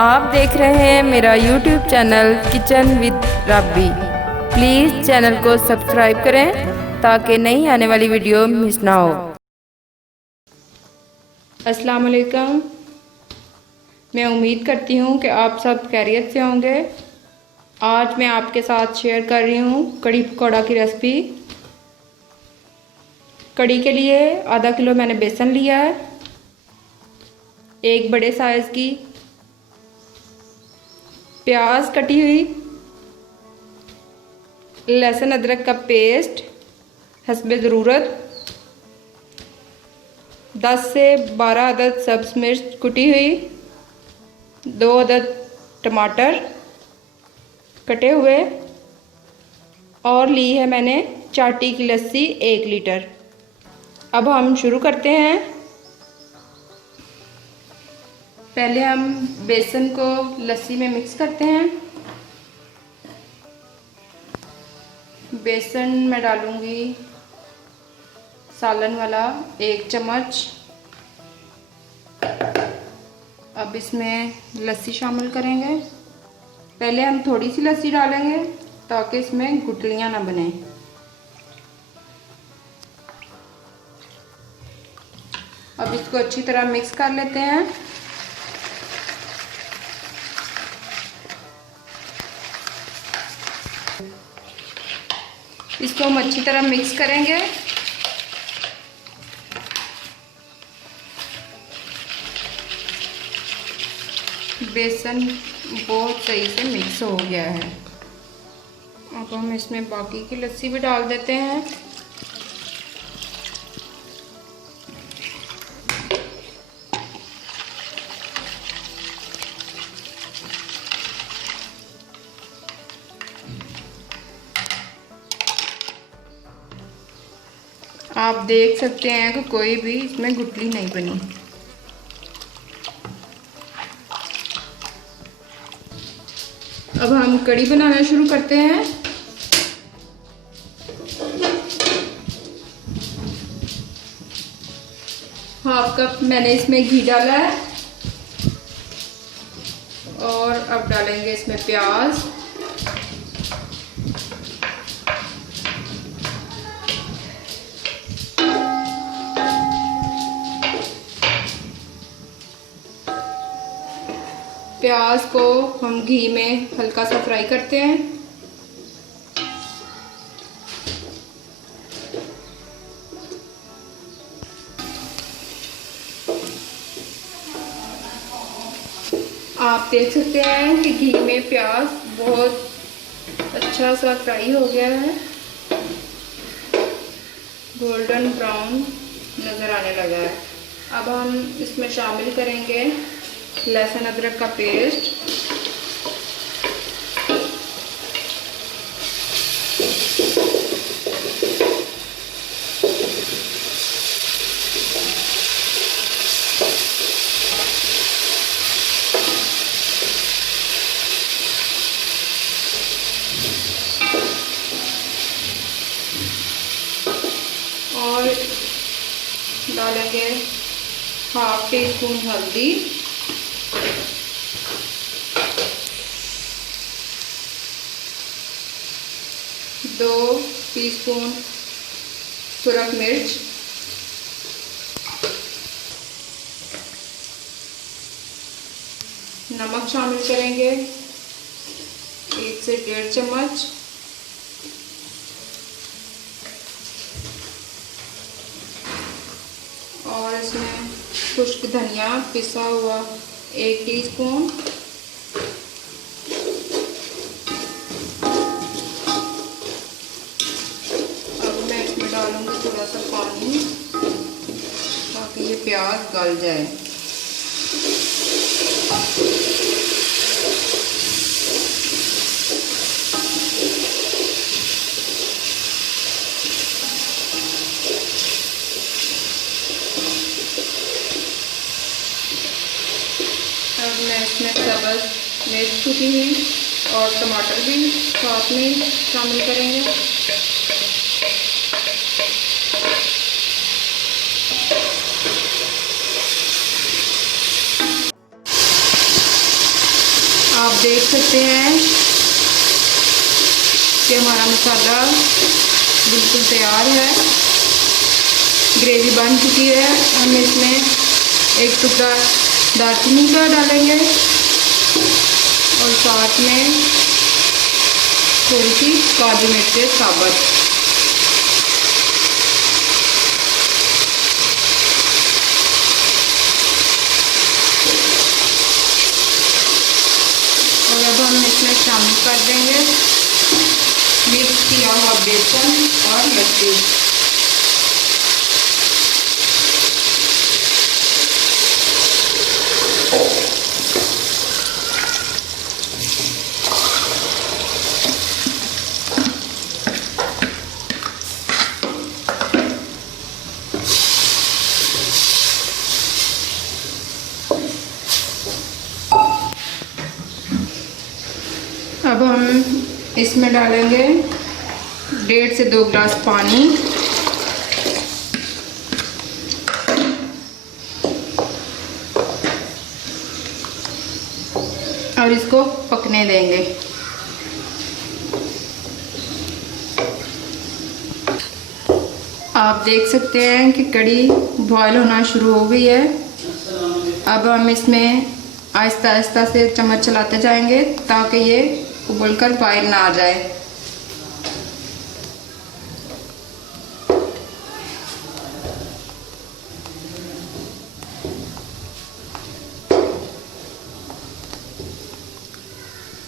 आप देख रहे हैं मेरा YouTube channel kitchen with Rabi. Please channel को सब्सक्राइब करें ताकि नई आने वाली वीडियो मिस ना हो। अस्सलाम वालेकुम। मैं उम्मीद करती हूँ कि आप सब खैरियत से होंगे। आज मैं आपके साथ शेयर कर रही हूँ कड़ी पकौड़ा की रेसिपी। कड़ी के लिए आधा किलो मैंने बेसन लिया है, एक बड़े साइज़ की प्याज कटी हुई, लहसुन अदरक का पेस्ट हस्बे ज़रूरत, 10 से 12 अदद सब्ज़ मिर्च कुटी हुई, 2 अदद टमाटर कटे हुए और ली है मैंने चाटी की लस्सी 1 लीटर। अब हम शुरू करते हैं। पहले हम बेसन को लस्सी में मिक्स करते हैं। बेसन में डालूंगी सालन वाला 1 चम्मच। अब इसमें लस्सी शामिल करेंगे। पहले हम थोड़ी सी लस्सी डालेंगे ताकि इसमें गुठलियां ना बने। अब इसको अच्छी तरह मिक्स कर लेते हैं। इसको हम अच्छी तरह मिक्स करेंगे। बेसन बहुत सही से मिक्स हो गया है। अब हम इसमें बाकी की लस्सी भी डाल देते हैं। आप देख सकते हैं कि कोई भी इसमें गुठली नहीं बनी। अब हम कड़ी बनाना शुरू करते हैं। हाफ कप मैंने इसमें घी डाला है और अब डालेंगे इसमें प्याज, प्याज को हम घी में हल्का सा फ्राई करते हैं। आप देख सकते हैं कि घी में प्याज बहुत अच्छा सा फ्राई हो गया है, गोल्डन ब्राउन नज़र आने लगा है। अब हम इसमें शामिल करेंगे लहसुन अदरक का पेस्ट, और डालेंगे हाफ टी स्पून हल्दी, दो टीस्पून सुरख मिर्च, नमक शामिल करेंगे 1 से 1.5 चम्मच, और इसमें खुश्क धनिया पिसा हुआ 1 टीस्पून, डालूंगी थोड़ा सा पानी ताकि ये प्याज गल जाए। अब मैं इसमें सब्ज़ मिर्च कुटी हुई और टमाटर भी साथ में शामिल करेंगे। देख सकते हैं कि हमारा मसाला बिल्कुल तैयार है, ग्रेवी बन चुकी है। हम इसमें एक टुकड़ा दालचीनी का डालेंगे और साथ में थोड़ी सी काली मिर्च साबुत। और अब हम इसमें शामिल कर देंगे मिक्स किया हुआ बेसन और लड्डू। अब हम इसमें डालेंगे 1.5 से 2 गिलास पानी। और इसको पकने देंगे। आप देख सकते हैं कि कढ़ी बॉयल होना शुरू हो गई है। अब हम इसमें आहिस्ता आहिस्ता से चम्मच चलाते जाएंगे ताकि ये उबलकर बाहर ना आ जाए।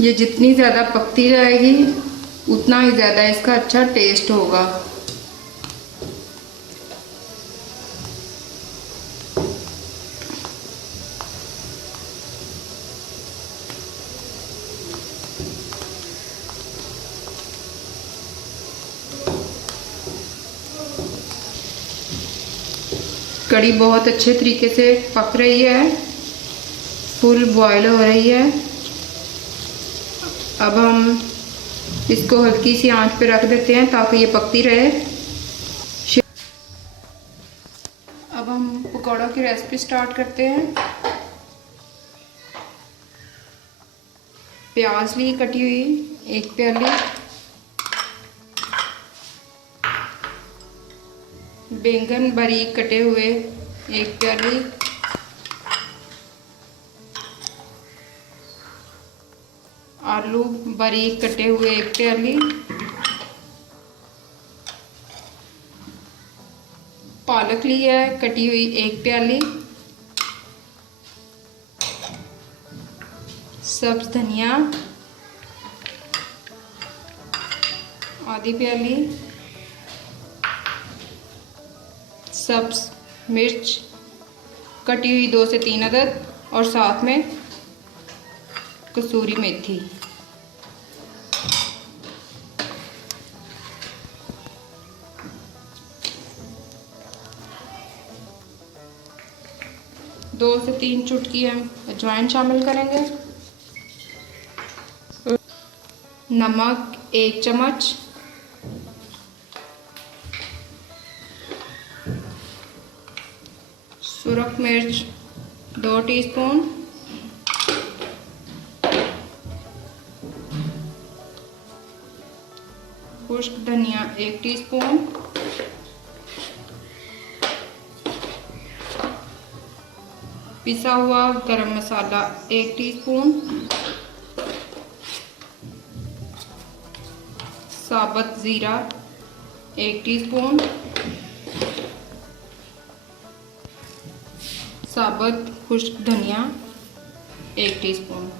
ये जितनी ज़्यादा पकती जाएगी उतना ही ज़्यादा इसका अच्छा टेस्ट होगा। कढ़ी बहुत अच्छे तरीके से पक रही है, फुल बॉयल हो रही है। अब हम इसको हल्की सी आंच पे रख देते हैं ताकि ये पकती रहे। अब हम पकौड़ों की रेसिपी स्टार्ट करते हैं। प्याज ली कटी हुई 1 प्याली, बैंगन बारीक कटे हुए 1 प्याली, आलू बारीक कटे हुए 1 प्याली, पालक ली है कटी हुई 1 प्याली, सब्ज धनिया आधी प्याली, सब्ज मिर्च कटी हुई 2 से 3 अदद और साथ में कसूरी मेथी। दो से 3 चुटकी हम अजवाइन शामिल करेंगे। नमक 1 चम्मच, सुरख मिर्च 2 टीस्पून, खुश्क धनिया 1 टीस्पून, पिसा हुआ गरम मसाला 1 टीस्पून, साबुत ज़ीरा 1 टीस्पून, साबुत खुश्क धनिया 1 टीस्पून।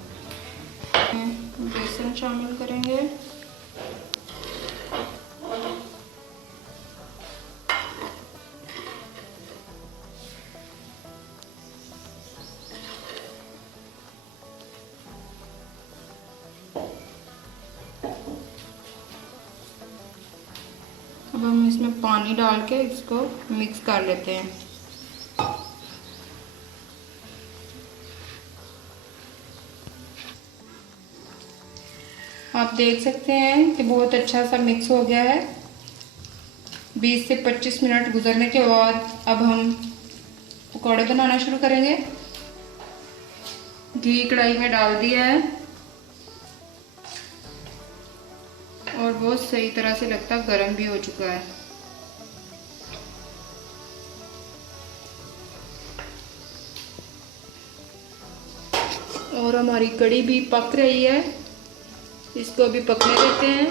बेसन शामिल करेंगे। अब हम इसमें पानी डाल के इसको मिक्स कर लेते हैं। आप देख सकते हैं कि बहुत अच्छा सा मिक्स हो गया है। 20 से 25 मिनट गुजरने के बाद अब हम पकौड़े बनाना शुरू करेंगे। घी कढ़ाई में डाल दिया है और बहुत सही तरह से लगता है, गर्म भी हो चुका है। और हमारी कड़ी भी पक रही है, इसको अभी पकने देते हैं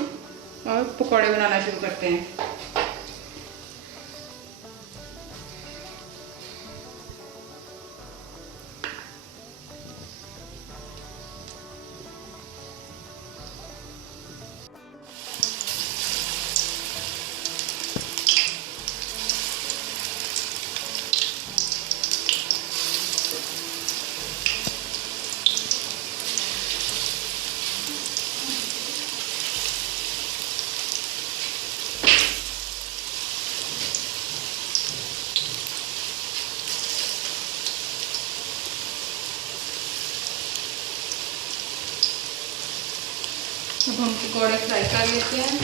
और पकौड़े बनाना शुरू करते हैं। अब हम पकौड़े फ्राई कर लेते हैं।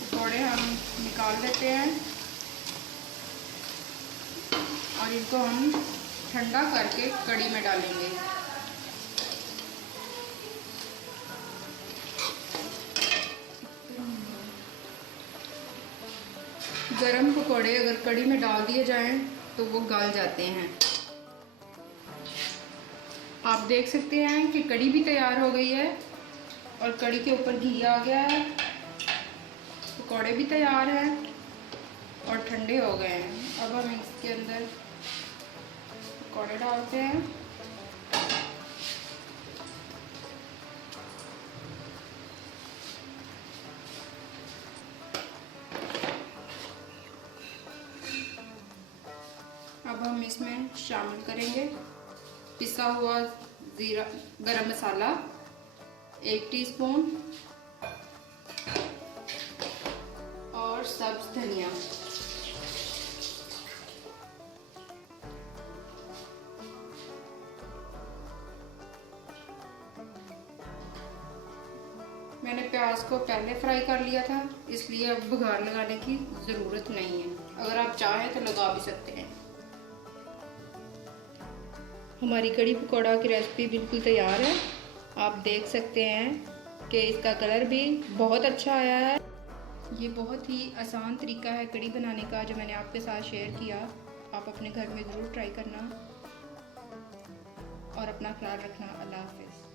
पकौड़े हम निकाल लेते हैं और इनको हम ठंडा करके कड़ी में डालेंगे। गरम पकौड़े अगर कड़ी में डाल दिए जाएं तो वो गल जाते हैं। आप देख सकते हैं कि कड़ी भी तैयार हो गई है और कड़ी के ऊपर घी आ गया है। पकौड़े भी तैयार हैं और ठंडे हो गए हैं। अब हम इसके अंदर पकौड़े डालते हैं। अब हम इसमें शामिल करेंगे पिसा हुआ जीरा गरम मसाला 1 टीस्पून और सब्ज धनिया। मैंने प्याज को पहले फ्राई कर लिया था, इसलिए अब बघार लगाने की ज़रूरत नहीं है। अगर आप चाहें तो लगा भी सकते हैं। हमारी कड़ी पकौड़ा की रेसिपी बिल्कुल तैयार है। आप देख सकते हैं कि इसका कलर भी बहुत अच्छा आया है। ये बहुत ही आसान तरीका है कड़ी बनाने का जो मैंने आपके साथ शेयर किया। आप अपने घर में ज़रूर ट्राई करना और अपना ख्याल रखना। अल्लाह हाफ़िज़।